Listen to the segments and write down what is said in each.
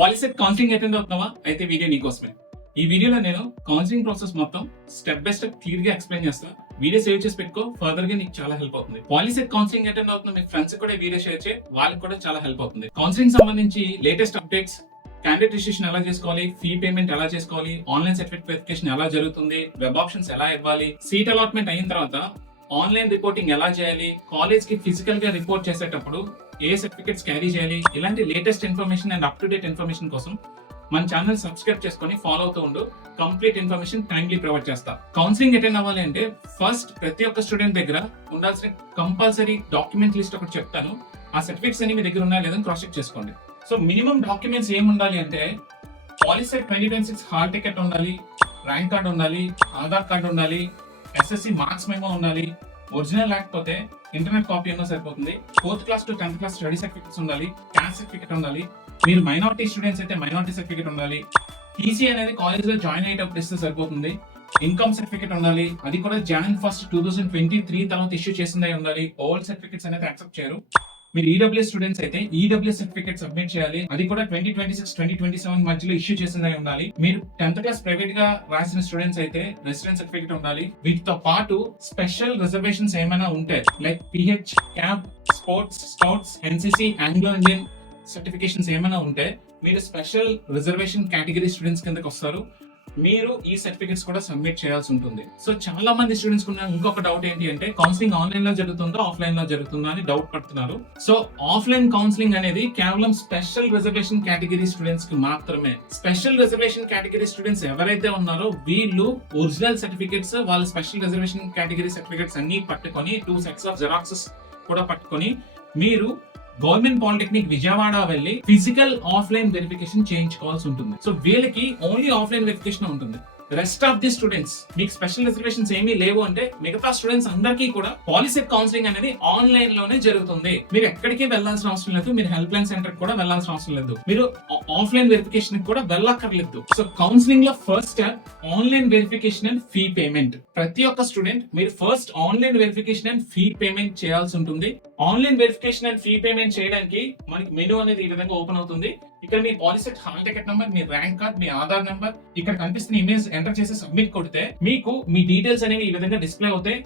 POLYCET counselling attend అవుతున్నావా? అయితే video నీకోసమే. ఈ వీడియోలో నేను కౌన్సిలింగ్ ప్రాసెస్ మొత్తం స్టెప్ బై స్టెప్ క్లియర్ గా ఎక్స్ప్లెయిన్ చేస్తా. వీడియో సేవ్ చేసి పెట్టుకో, ఫర్దర్ గా నీకు చాలా హెల్ప్ అవుతుంది. పాలిసెట్ కౌన్సిలింగ్ అటెండ్ అవుతున్న మీ ఫ్రెండ్స్ కూడా వీడియో షేర్ చేయి, వాళ్ళకి కూడా చాలా హెల్ప్ అవుతుంది. కౌన్సిలింగ్ సంబంధించి లేటెస్ట్ అప్డేట్స్, క్యాండిడేట్ రిజిస్ట్రేషన్ ఎలా చేసుకోవాలి, ఫీ పేమెంట్ ఎలా చేసుకోవాలి, ఆన్లైన్ సర్టిఫికేట్ వెరిఫికేషన్ ఎలా జరుగుతుంది, వెబ్ ఆప్షన్స్ ఎలా ఇవ్వాలి, సీట్ అలాట్మెంట్ అయిన తర్వాత ఆన్లైన్ రిపోర్టింగ్ ఎలా చేయాలి, కాలేజ్ కి ఫిజికల్ గా రిపోర్ట్ చేసేటప్పుడు ఏ సర్టిఫికేట్స్ క్యారీ చేయాలి, ఇలాంటి latest information and up to date information కోసం మన ఛానల్ సబ్స్క్రైబ్ చేసుకొని ఫాలో అవుతూ ఉండు. కంప్లీట్ ఇన్ఫర్మేషన్ టైమ్లీ ప్రొవైడ్ చేస్తా. కౌన్సిలింగ్ అటెండ్ అవ్వాలి అంటే ఫస్ట్ ప్రతి ఒక్క స్టూడెంట్ దగ్గర ఉండాల్సిన కంపల్సరీ డాక్యుమెంట్ లిస్ట్ ఒకటి చెప్తాను. ఆ సర్టిఫికేట్స్ అన్ని మీ దగ్గర ఉన్నాయా లేదని క్రాస్ చెక్ చేసుకోండి. సో మినిమం డాక్యుమెంట్స్ ఏమి ఉండాలి అంటే పాలిసెట్ 2026 హాల్ టికెట్ ఉండాలి, ర్యాంక్ కార్డ్ ఉండాలి, ఆధార్ కార్డ్ ఉండాలి, ఎస్ఎస్సి మార్క్స్ మెమో ఉండాలి, ఒరిజినల్ లేకపోతే ఇంటర్నెట్ కాపీ ఉన్నా సరిపోతుంది, 4th class to 10th class study certificates ఉండాలి, క్యాస్ట్ సర్టిఫికేట్ ఉండాలి, మీరు మైనారిటీ స్టూడెంట్స్ అయితే మైనారిటీ సర్టిఫికేట్ ఉండాలి, టీసీ అనేది కాలేజ్ లో జాయిన్ అయ్యేటప్పుడు ఇస్తే సరిపోతుంది, ఇన్కమ్ సర్టిఫికేట్ ఉండాలి, అది కూడా Jan 1, 2023 తర్వాత ఇష్యూ చేసిందే ఉండాలి. ఓల్డ్ సర్టిఫికేట్స్ అనేది యాక్సెప్ట్ చేయరు. మీరు ఈడబ్ల్యూఎస్ స్టూడెంట్స్ అయితే ఈడబ్ల్యూఎస్ సర్టిఫికేట్ సబ్మిట్ చేయాలి, అది కూడా 2026-2027 మధ్యలో ఇష్యూ చేసిందే ఉండాలి. మీరు 10th క్లాస్ ప్రైవేట్ గా రాసిన స్టూడెంట్స్ అయితే రెసిడెన్స్ సర్టిఫికేట్ ఉండాలి. వీటితో పాటు స్పెషల్ రిజర్వేషన్స్ ఏమైనా ఉంటాయి like pH, cab, sports, scouts, NCC, Anglo Indian certifications ఏమైనా ఉంటే మీరు స్పెషల్ రిజర్వేషన్ కేటగిరీ స్టూడెంట్స్ కిందకి వస్తారు. మీరు ఈ సర్టిఫికేట్స్ కూడా సబ్మిట్ చేయాల్సి ఉంటుంది. సో చాలా మంది స్టూడెంట్స్ ఉన్న ఇంకొక డౌట్ ఏంటి అంటే కౌన్సిలింగ్ ఆన్లైన్ లో జరుగుతుందో ఆఫ్లైన్ లో జరుగుతుందో అని డౌట్ పడుతున్నారు. సో ఆఫ్లైన్ కౌన్సిలింగ్ అనేది కేవలం స్పెషల్ రిజర్వేషన్ కేటగిరీ స్టూడెంట్స్ కి మాత్రమే. స్పెషల్ రిజర్వేషన్ కేటగిరీ స్టూడెంట్స్ ఎవరైతే ఉన్నారో వీళ్ళు ఒరిజినల్ సర్టిఫికేట్స్, వాళ్ళ స్పెషల్ రిజర్వేషన్ కేటగిరీ సర్టిఫికేట్స్ అన్ని పట్టుకొని 2 sets ఆఫ్ జెరాక్సెస్ కూడా పట్టుకొని మీరు గవర్నమెంట్ పాలిటెక్నిక్ విజయవాడ వెళ్ళి ఫిజికల్ ఆఫ్లైన్ వెరిఫికేషన్ చేయించుకోవాల్సి ఉంటుంది. సో వీళ్ళకి ఓన్లీ ఆఫ్లైన్ వెరిఫికేషన్ ఉంటుంది. రెస్ట్ ఆఫ్ ది స్టూడెంట్స్ మీకు స్పెషల్ రిజర్వేషన్స్ ఏమీ లేవు అంటే మిగతా స్టూడెంట్స్ అందరికీ కూడా పాలిసెట్ కౌన్సిలింగ్ అనేది ఆన్లైన్ లోనే జరుగుతుంది. మీరు ఎక్కడికి వెళ్లాల్సిన అవసరం లేదు, మీరు హెల్ప్ లైన్ సెంటర్ కూడా వెళ్లాల్సిన అవసరం లేదు, మీరు ఆఫ్లైన్ వెరిఫికేషన్ కూడా వెళ్ళక్కర్లేదు. సో కౌన్సిలింగ్ లో first step online verification and fee payment. ప్రతి ఒక్క స్టూడెంట్ మీరు first online verification and fee payment చేయాల్సి ఉంటుంది. Online verification and fee payment చేయడానికి మనకి మెనూ అనేది ఈ విధంగా ఓపెన్ అవుతుంది. ఇక్కడ మీ పాలిసెట్ హాల్ టికెట్ నెంబర్, మీ ర్యాంక్ కార్డ్, మీ ఆధార్ నెంబర్, ఇక్కడ కనిపిస్తున్న ఇమేజ్ ఎంటర్ చేసి సబ్మిట్ కొడితే మీకు మీ డీటెయిల్స్ అనేవి ఈ విధంగా డిస్ప్లే అవుతాయి.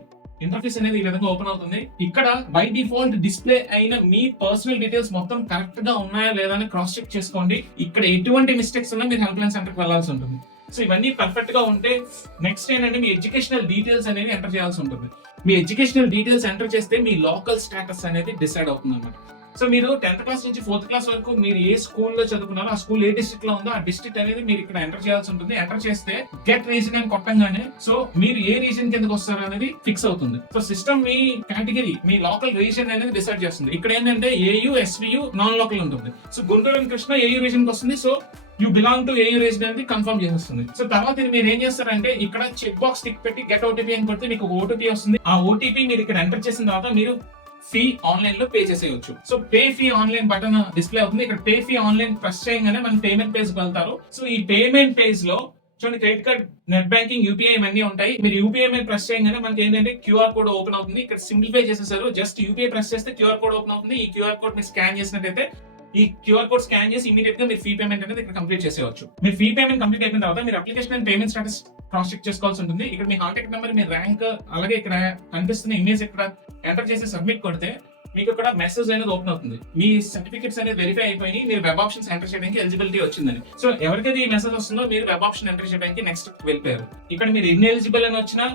ఇంటర్ఫేస్ అనేది ఈ విధంగా ఓపెన్ అవుతుంది. ఇక్కడ బై డిఫాల్ట్ డిస్ప్లే అయిన మీ పర్సనల్ డీటెయిల్స్ మొత్తం కరెక్ట్ గా ఉన్నాయా లేదా అని క్రాస్ చెక్ చేసుకోండి. ఇక్కడ ఎటువంటి మిస్టేక్స్ ఉన్నా మీరు హెల్ప్ లైన్ సెంటర్ కి వెళ్లాల్సి ఉంటుంది. సో ఇవన్నీ పర్ఫెక్ట్ గా ఉంటే నెక్స్ట్ ఏంటంటే మీ ఎడ్యుకేషనల్ డీటెయిల్స్ అనేది ఎంటర్ చేయాల్సి ఉంటుంది. మీ ఎడ్యుకేషనల్ డీటెయిల్స్ ఎంటర్ చేస్తే మీ లోకల్ స్టేటస్ అనేది డిసైడ్ అవుతుంది అన్నమాట. సో మీరు 10th క్లాస్ నుంచి 4th క్లాస్ వరకు మీరు ఏ స్కూల్లో చదువుకున్నారో ఆ స్కూల్ ఏ డిస్ట్రిక్ట్ లో ఉందో ఆ డిస్ట్రిక్ట్ అనేది మీరు ఇక్కడ ఎంటర్ చేయాల్సి ఉంటుంది. ఎంటర్ చేస్తే గెట్ రీజన్ అని కొట్టంగానే సో మీరు ఏ రీజన్ కిందకి వస్తారు అనేది ఫిక్స్ అవుతుంది. సో సిస్టమ్ మీ కేటగిరీ, మీ లోకల్ రీజన్ అనేది డిసైడ్ చేస్తుంది. ఇక్కడ ఏంటంటే ఏయూ, ఎస్వియు, నాన్ లోకల్ ఉంటుంది. So Guntur and Krishna AU reason కి వస్తుంది. So you belong to AU reason అనేది కన్ఫర్మ్ చేస్తుంది. సో తర్వాత మీరు ఏం చేస్తారంటే ఇక్కడ చెక్ బాక్స్ టిక్ పెట్టి గెట్ ఓటీపీ అని కొడితే మీకు ఓటీపీ వస్తుంది. ఆ ఓటీపీ మీరు ఇక్కడ ఎంటర్ చేసిన తర్వాత మీరు ఫీ ఆన్లైన్ లో పే చేసేయచ్చు. So pay fee online button display అవుతుంది. ఇక్కడ పే ఫీ ఆన్లైన్ ప్రెస్ చేయగానే మనం పేమెంట్ పేజ్ వెళ్తారు. సో ఈ పేమెంట్ పేజ్ లో చూడండి credit card, net banking, UPI ఇవన్నీ ఉంటాయి. మీరు యూపీఐ మీద ప్రెస్ చేయగానే మనకి ఏంటంటే క్యూఆర్ కోడ్ ఓపెన్ అవుతుంది. ఇక్కడ సింప్లిఫై చేసేసారు. జస్ట్ యూపీఐ ప్రెస్ చేస్తే క్యూఆర్ కోడ్ ఓపెన్ అవుతుంది. ఈ క్యూఆర్ కోడ్ మీరు స్కాన్ చేసినట్టయితే ఈ క్యూఆర్ కోడ్ స్కాన్ చేసి ఇమీడియట్ గా మీరు ఫీ పేమెంట్ అనేది ఇక్కడ కంప్లీట్ చేసేయచ్చు. మీరు ఫీ పేమెంట్ కంప్లీట్ అయిన తర్వాత మీరు application and payment status cross check చేసుకోవాల్సి ఉంటుంది. ఇక్కడ మీ హాల్ టికెట్ నెంబర్, మీ ర్యాంక్, అలాగే ఇక్కడ కనిపిస్తున్న ఇమేజ్ ఇక్కడ ఎంటర్ చేసి సబ్మిట్ కొడితే మీకు ఇక్కడ మెసేజ్ అనేది ఓపెన్ అవుతుంది. మీ సర్టిఫికేట్స్ అనేది వెరిఫై అయిపోయి మీరు వెబ్ ఆప్షన్స్ ఎంటర్ చేయడానికి ఎలిజిబిలిటీ వచ్చిందని. సో ఎవరికైతే ఈ మెసేజ్ వస్తుందో మీరు వెబ్ ఆప్షన్ ఎంటర్ చేయడానికి నెక్స్ట్ వెళ్ళిపోయారు. ఇక్కడ మీరు ఇన్ఎలిజిబుల్ అని వచ్చినా,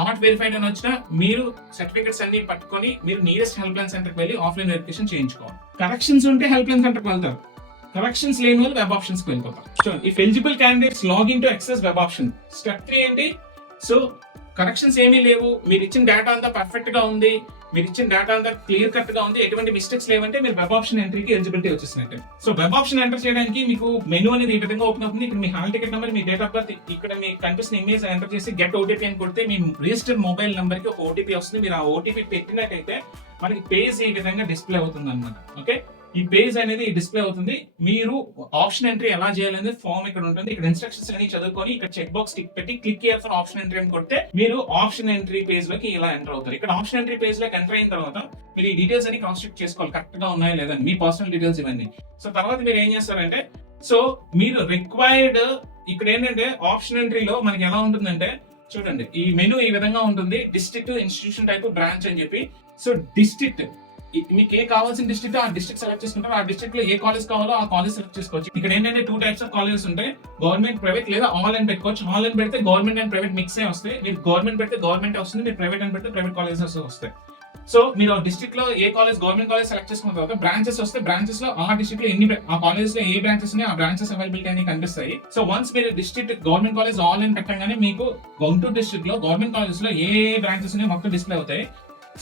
నాట్ వెరిఫైడ్ అని వచ్చినా మీరు సర్టిఫికేట్స్ అన్ని పట్టుకొని మీరు నియరెస్ట్ హెల్ప్ లైన్ సెంటర్ కి వెళ్ళి ఆఫ్లైన్ వెరిఫికేషన్ చేయించుకోవాలి. కరెక్షన్స్ ఉంటే హెల్ప్ లైన్ సెంటర్ కి వెళ్తారు, కరెక్షన్స్ లేని వాళ్ళు వెబ్ ఆప్షన్స్ కి వెళ్ళిపోతారు. So if eligible candidates login to access web option. Step 3 ఏంటి? సో కరెక్షన్స్ ఏమీ లేవు, మీరు ఇచ్చిన డేటా అంతా పర్ఫెక్ట్ గా ఉంది, మీరు ఇచ్చిన డేటా అంతా క్లియర్ కట్ గా ఉంది, ఎటువంటి మిస్టేక్స్ లేవంటే మీరు వెబ్ ఆప్షన్ ఎంట్రీకి ఎలిజిబిలిటీ వచ్చేసినట్టు. సో వెబ్ ఆప్షన్ ఎంటర్ చేయడానికి మీకు మెనూ అనేది ఈ విధంగా ఓపెన్ అవుతుంది. ఇక్కడ మీ హాల్ టికెట్ నెంబర్, మీ డేట్ ఆఫ్ బర్త్, ఇక్కడ మీకు కనిపిస్తున్న ఇమేజ్ ఎంటర్ చేసి గెట్ ఓటీపీ అని కొడితే మీ రిజిస్టర్డ్ మొబైల్ నెంబర్ కి ఒక ఓటీపీ వస్తుంది. మీరు ఆ ఓటీపీ పెట్టినట్టయితే మనకి పేజ్ ఈ విధంగా డిస్ప్లే అవుతుంది అన్నమాట. ఓకే, ఈ పేజ్ అనేది డిస్ప్లే అవుతుంది. మీరు ఆప్షన్ ఎంట్రీ ఎలా చేయాలనేది ఫామ్ ఇక్కడ ఉంటుంది. ఇక్కడ ఇన్స్ట్రక్షన్స్ అన్ని చదువుకొని ఇక్కడ చెక్ బాక్స్ టిక్ పెట్టి click here for option entry అని కొడితే మీరు ఆప్షన్ ఎంట్రీ పేజ్ లోకి ఇలా ఎంటర్ అవుతారు. ఇక్కడ ఆప్షన్ ఎంట్రీ పేజ్ లోకి ఎంటర్ అయిన తర్వాత మీరు ఈ డీటెయిల్స్ అన్ని క్రాస్ చెక్ చేసుకోవాలి, కరెక్ట్ గా ఉన్నాయా లేదా, మీ పర్సనల్ డీటెయిల్స్ ఇవన్నీ. సో తర్వాత మీరు ఏం చేస్తారంటే సో మీరు రిక్వైర్డ్ ఇక్కడ ఏంటంటే ఆప్షన్ ఎంట్రీలో మనకి ఎలా ఉంటుందంటే చూడండి, ఈ మెనూ ఈ విధంగా ఉంటుంది. డిస్ట్రిక్ట్, ఇన్స్టిట్యూషన్ టైప్, బ్రాంచ్ అని చెప్పి. సో డిస్ట్రిక్ట్ మీకు ఏ కావాల్సిన డిస్ట్రిక్ట్ ఆ డిస్ట్రిక్ట్ సెలెక్ట్ చేసుకుంటారు. ఆ డిస్ట్రిక్ట్ లో ఏ కాలేజ్ కావాలో ఆ కాలేజ్ సెలెక్ట్ చేసుకోవచ్చు. ఇక్కడ ఏంటంటే 2 టైప్స్ ఆఫ్ కాలేజెస్ ఉంటాయి, గవర్నమెంట్, ప్రైవేట్, లేదా ఆల్ అని పెట్టుకోవచ్చు. ఆల్ అని పెడితే గవర్నమెంట్ అండ్ ప్రైవేట్ మిక్స్ అయి వస్తాయి. మీరు గవర్నమెంట్ పెడితే గవర్నమెంట్ వస్తుంది, మీరు ప్రైవేట్ అని పెడితే ప్రైవేట్ కాలేజెస్ వస్తాయి. సో మీరు ఆ డిస్ట్రిక్ట్ లో ఏ కాలేజ్ గవర్నమెంట్ కాలేజ్ సెలెక్ట్ చేసుకున్న తర్వాత బ్రాంచెస్ వస్తే బ్రాంచెస్ లో ఆ డిస్ట్రిక్ట్ లో ఆ కాలేజ్ లో ఏ బ్రాంచెస్ ఉన్నాయి, ఆ బ్రాంచెస్ అవైలబిలిటీ అని కనిపిస్తాయి. సో వన్స్ మీరు డిస్ట్రిక్ట్ గవర్నమెంట్ కాలేజ్ ఆల్ అని పెట్టగానే మీకు గుంటూరు డిస్ట్రిక్ట్ లో గవర్నమెంట్ కాలేజ్ లో ఏ బ్రాంచెస్ ఉన్నాయి మొత్తం డిస్ప్లే అవుతాయి.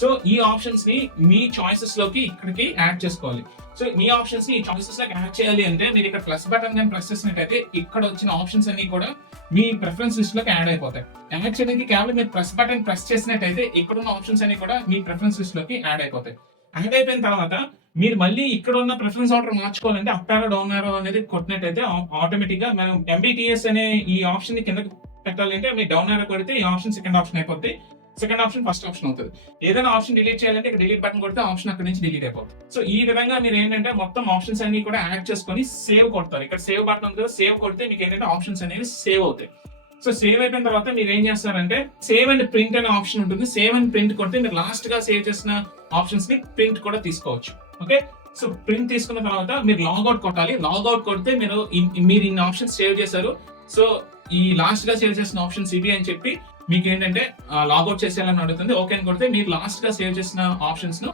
సో ఈ ఆప్షన్స్ ని మీ చాయిసెస్ లోకి ఇక్కడికి యాడ్ చేసుకోవాలి. సో మీ ఆప్షన్స్ ని ఈ చాయిసెస్ లోకి యాడ్ చేయాలి అంటే మీరు ఇక్కడ ప్లస్ బటన్ కానీ ప్రెస్ చేసినట్టయితే ఇక్కడ వచ్చిన ఆప్షన్స్ అన్ని కూడా మీ ప్రిఫరెన్స్ లిస్ట్ లోకి యాడ్ అయిపోతాయి. యాడ్ చేయడానికి కేవలం మీరు ప్రెస్ బటన్ ప్రెస్ చేసినట్టయితే ఇక్కడ ఉన్న ఆప్షన్స్ అన్ని కూడా మీ ప్రిఫరెన్స్ లిస్ట్ లోకి యాడ్ అయిపోతాయి. యాడ్ అయిపోయిన తర్వాత మీరు మళ్ళీ ఇక్కడ ఉన్న ప్రిఫరెన్స్ ఆర్డర్ మార్చుకోవాలంటే అప్ ఆరో డౌన్ ఆరో అనేది కొట్టినట్టయితే ఆటోమేటిక్ గా మనం ఎంబీటీఎస్ అనే ఈ ఆప్షన్ ని కిందకి పెట్టాలంటే మీరు డౌన్ ఆరో కొడితే ఈ ఆప్షన్ సెకండ్ ఆప్షన్ అయిపోద్ది, సెకండ్ ఆప్షన్ ఫస్ట్ ఆప్షన్ అవుతుంది. ఏదైనా ఆప్షన్ డిలీట్ చేయాలంటే ఇక్కడ డిలీట్ బటన్ కొడితే ఆప్షన్ అక్కడ నుంచి డిలీట్ అయిపోతుంది. సో ఈ విధంగా మీరు ఏంటంటే మొత్తం ఆప్షన్స్ అన్ని కూడా యాడ్ చేసుకొని సేవ్ కొడతారు. ఇక్కడ సేవ్ బటన్ ఉంది కదా, సేవ్ కొడితే మీకు ఏంటంటే ఆప్షన్స్ అనేవి సేవ్ అవుతాయి. సో సేవ్ అయిపోయిన తర్వాత మీరు ఏం చేస్తారంటే సేవ్ అండ్ ప్రింట్ అనే ఆప్షన్ ఉంటుంది. సేవ్ అండ్ ప్రింట్ కొడితే మీరు లాస్ట్ గా సేవ్ చేసిన ఆప్షన్స్ ని ప్రింట్ కూడా తీసుకోవచ్చు. ఓకే, సో ప్రింట్ తీసుకున్న తర్వాత మీరు లాగౌట్ కొట్టాలి. లాగౌట్ కొడితే మీరు ఇన్ని ఆప్షన్స్ సేవ్ చేశారు. సో ఈ లాస్ట్ గా సేవ్ చేసిన ఆప్షన్స్ ఇవి అని చెప్పి మీకు ఏంటంటే లాగౌట్ చేసేయాలని అడుగుతుంది. ఓకే అని కొడితే మీరు లాస్ట్ గా సేవ్ చేసిన ఆప్షన్స్ ను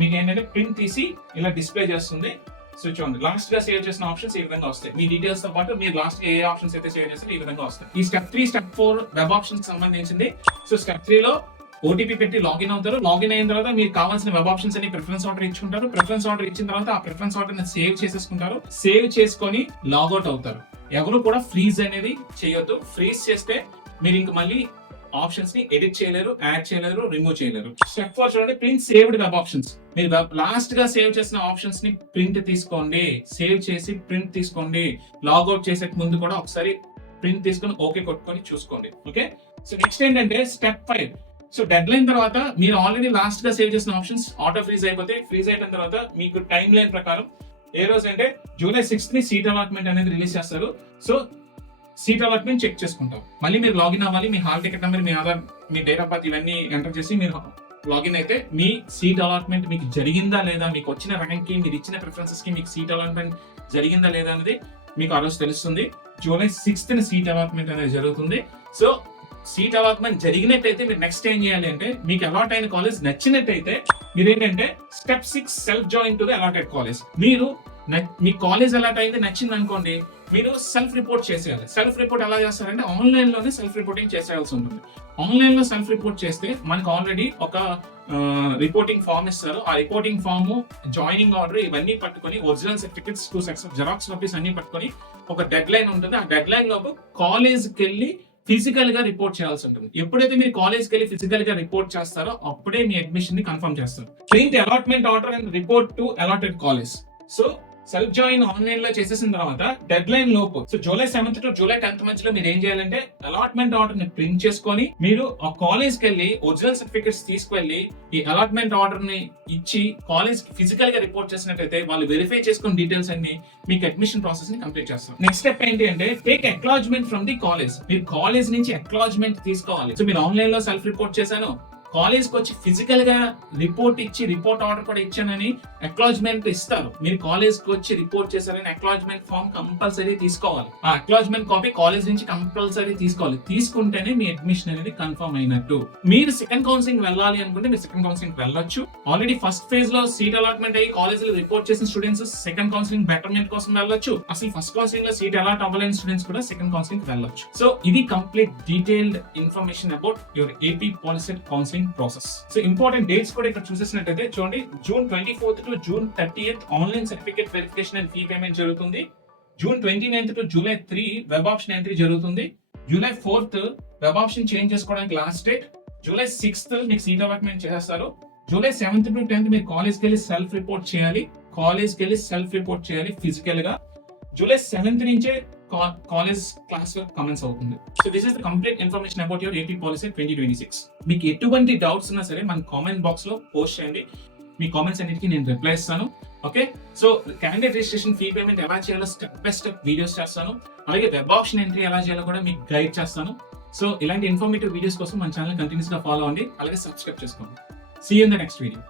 మీకు ఏంటంటే ప్రింట్ తీసి ఇలా డిస్ప్లే చేస్తుంది. సో చూడండి, లాస్ట్ గా సేవ్ చేసిన ఆప్షన్స్ ఈ విధంగా వస్తాయి. మీ డీటెయిల్స్ తో పాటు మీరు లాస్ట్ ఏ ఆప్షన్స్ అయితే సేవ్ చేస్తారో ఈ విధంగా వస్తాయి. ఈ స్టెప్ 3, స్టెప్ 4 వెబ్ ఆప్షన్స్ సంబంధించింది. సో స్టెప్ 3 లో ఓటీపీ పెట్టి లాగిన్ అవుతారు. లాగిన్ అయిన తర్వాత మీకు కావాల్సిన వెబ్ ఆప్షన్స్ అని ప్రిఫరెన్స్ ఆర్డర్ ఇచ్చుకుంటారు. ప్రిఫరెన్స్ ఆర్డర్ ఇచ్చిన తర్వాత ఆ ప్రిఫరెన్స్ ఆర్డర్ ని సేవ్ చేసేసుకుంటారు. సేవ్ చేసుకొని లాగౌట్ అవుతారు. ఎవరు కూడా ఫ్రీజ్ అనేది చేయొద్దు. ఫ్రీజ్ చేస్తే మీరు ఇంక మళ్ళీ ఆప్షన్స్ ని ఎడిట్ చేయలేరు, యాడ్ చేయలేరు, రిమూవ్ చేయలేరు. స్టెప్ 4 చూడండి, ప్రింట్ సేవ్డ్ వెబ్ ఆప్షన్స్. మీరు లాస్ట్ గా సేవ్ చేసిన ఆప్షన్స్ ని ప్రింట్ తీసుకోండి. సేవ్ చేసి ప్రింట్ తీసుకోండి. లాగౌట్ చేసే ముందు కూడా ఒకసారి ప్రింట్ తీసుకొని ఓకే కొట్టుకొని చూసుకోండి. ఓకే, సో నెక్స్ట్ ఏంటంటే స్టెప్ 5. సో డెడ్ లైన్ తర్వాత మీరు ఆల్రెడీ లాస్ట్ గా సేవ్ చేసిన ఆప్షన్స్ ఆటో ఫ్రీజ్ అయిపోతే, ఫ్రీజ్ అయిపోయిన తర్వాత మీకు టైం లైన్ ప్రకారం ఏ రోజు అంటే జూలై 6th ని సీట్ అలాట్మెంట్ అనేది రిలీజ్ చేస్తారు. సో సీట్ అలాట్మెంట్ చెక్ చేసుకుంటాం. మళ్ళీ మీరు లాగిన్ అవ్వాలి. మీ హాల్ టికెట్ నెంబర్, మీ ఆధార్, మీ డేట్ ఆఫ్ బర్త్ ఇవన్నీ ఎంటర్ చేసి మీరు లాగిన్ అయితే మీ సీట్ అలాట్మెంట్ మీకు జరిగిందా లేదా, మీకు వచ్చిన ర్యాంక్ కి, మీరు ఇచ్చిన ప్రిఫరెన్సెస్ కి మీకు సీట్ అలాట్మెంట్ జరిగిందా లేదా అనేది మీకు ఆ రోజు తెలుస్తుంది. జూలై 6th ని సీట్ అలాట్మెంట్ అనేది జరుగుతుంది. సో సీట్ అలాట్మెంట్ జరిగినట్టయితే మీరు నెక్స్ట్ ఏం చేయాలి అంటే మీకు అలాట్ అయిన కాలేజ్ నచ్చినట్టయితే మీరు ఏంటంటే step 6 self join to the allotted college. మీరు మీ కాలేజ్ అలాట్ అయింది నచ్చింది అనుకోండి, మీరు సెల్ఫ్ రిపోర్ట్ చేసేయాలి. సెల్ఫ్ రిపోర్ట్ ఎలా చేస్తారంటే ఆన్లైన్ లోనే సెల్ఫ్ రిపోర్టింగ్ చేసేయాల్సి ఉంటుంది. ఆన్లైన్ లో సెల్ఫ్ రిపోర్ట్ చేస్తే మనకు ఆల్రెడీ ఒక రిపోర్టింగ్ ఫామ్ ఇస్తారు. ఆ రిపోర్టింగ్ ఫామ్, జాయినింగ్ ఆర్డర్ ఇవన్నీ పట్టుకొని, original certificates, 2 sets of xerox copies అన్ని పట్టుకొని ఒక డెడ్ లైన్ ఉంటుంది. ఆ డెడ్ లైన్ లోపు కాలేజ్కి వెళ్ళి ఫిజికల్ గా రిపోర్ట్ చేయాల్సి ఉంటుంది. ఎప్పుడైతే మీరు కాలేజ్కి వెళ్ళి ఫిజికల్ గా రిపోర్ట్ చేస్తారో అప్పుడే మీ అడ్మిషన్ ని కన్ఫర్మ్ చేస్తారు. Print allotment order and report to allotted college. So self join online లో చేసేసిన తర్వాత డెడ్ లైన్ లోపు, so July 7th to July 10th మధ్యలో మీరు ఏం చేయాలంటే అలాట్మెంట్ ఆర్డర్ ని ప్రింట్ చేసుకొని మీరు ఆ కాలేజ్ కి వెళ్ళి ఒరిజినల్ సర్టిఫికెట్స్ తీసుకెళ్లి ఈ అలాట్మెంట్ ఆర్డర్ ని ఇచ్చి కాలేజ్ కి ఫిజికల్ గా రిపోర్ట్ చేసినట్టయితే వాళ్ళు వెరిఫై చేసుకున్న డీటెయిల్స్ అన్ని మీకు అడ్మిషన్ ప్రాసెస్ ని కంప్లీట్ చేస్తారు. నెక్స్ట్ స్టెప్ ఏంటి అంటే take acknowledgement from the college. మీరు కాలేజ్ నుంచి అక్నాలెడ్జ్మెంట్ తీసుకోవాలి. సో మీరు ఆన్లైన్ లో సెల్ఫ్ రిపోర్ట్ చేశాను, కాలేజ్ కి వచ్చి ఫిజికల్ గా రిపోర్ట్ ఇచ్చి, రిపోర్ట్ ఆర్డర్ కూడా ఇచ్చానని అక్నాలెడ్జ్మెంట్ ఇస్తారు. మీరు కాలేజ్ కి వచ్చి రిపోర్ట్ చేశారని అక్నాలెడ్జ్మెంట్ ఫామ్ కంపల్సరీ తీసుకోవాలి. ఆ అక్నాలెడ్జ్మెంట్ కాపీ కాలేజ్ నుంచి కంపల్సరీ తీసుకోవాలి. తీసుకుంటేనే మీ అడ్మిషన్ అనేది కన్ఫర్మ్ అయినట్టు. మీరు సెకండ్ కౌన్సిలింగ్ వెళ్ళాలి అనుకుంటే మీరు సెకండ్ కౌన్సిలింగ్ వెళ్ళొచ్చు. ఆల్రెడీ ఫస్ట్ ఫేజ్ లో సీట్ అలాట్మెంట్ అయ్యి కాలేజ్ లో రిపోర్ట్ చేసిన స్టూడెంట్స్ సెకండ్ కౌన్సిలింగ్ బెటర్మెంట్ కోసం వెళ్ళొచ్చు. అసలు ఫస్ట్ కౌన్సిలింగ్ లో సీట్ అలాట్ అవ్వలేని స్టూడెంట్స్ కూడా సెకండ్ కౌన్సిలింగ్ వెళ్ళొచ్చు. సో ఇది complete detailed information about your AP POLYCET counselling process. So important dates కూడా ఇక్కడ చూసేసినట్టయితే చూడండి, June 24th to June 30th online certificate verification and fee payment జరుగుతుంది. June 29th to July 3 web option entry జరుగుతుంది. July 4th web option change చేసుకోవడానికి last date. July 6th మీకు seat allotment చేస్తారు. July 7th to 10th మీరు కాలేజ్కి వెళ్ళి self report చేయాలి. కాలేజ్కి వెళ్ళి సెల్ఫ్ రిపోర్ట్ చేయాలి ఫిజికల్ గా. July 7th నుంచే కాలేజ్ క్లాస్ కమెన్స్ అవుతుంది. So this is the complete information about your AP policy 2026. మీకు ఎటువంటి డౌట్స్ ఉన్నా సరే మన కామెంట్ బాక్స్ లో పోస్ట్ చేయండి. మీ కామెంట్స్ అన్నిటికీ నేను రిప్లై ఇస్తాను. Okay, so candidate registration fee payment ఎలా చేయాలో స్టెప్ బై స్టెప్ వీడియోస్ చేస్తాను. అలాగే వెబ్ ఆప్షన్ ఎంట్రీ ఎలా చేయాలో కూడా మీకు గైడ్ చేస్తాను. సో ఇలాంటి ఇన్ఫర్మేటివ్ వీడియోస్ కోసం మన ఛానల్ కంటిన్యూస్ గా ఫాలో అవ్వండి, అలాగే సబ్స్క్రైబ్ చేసుకోండి. See you in the next video.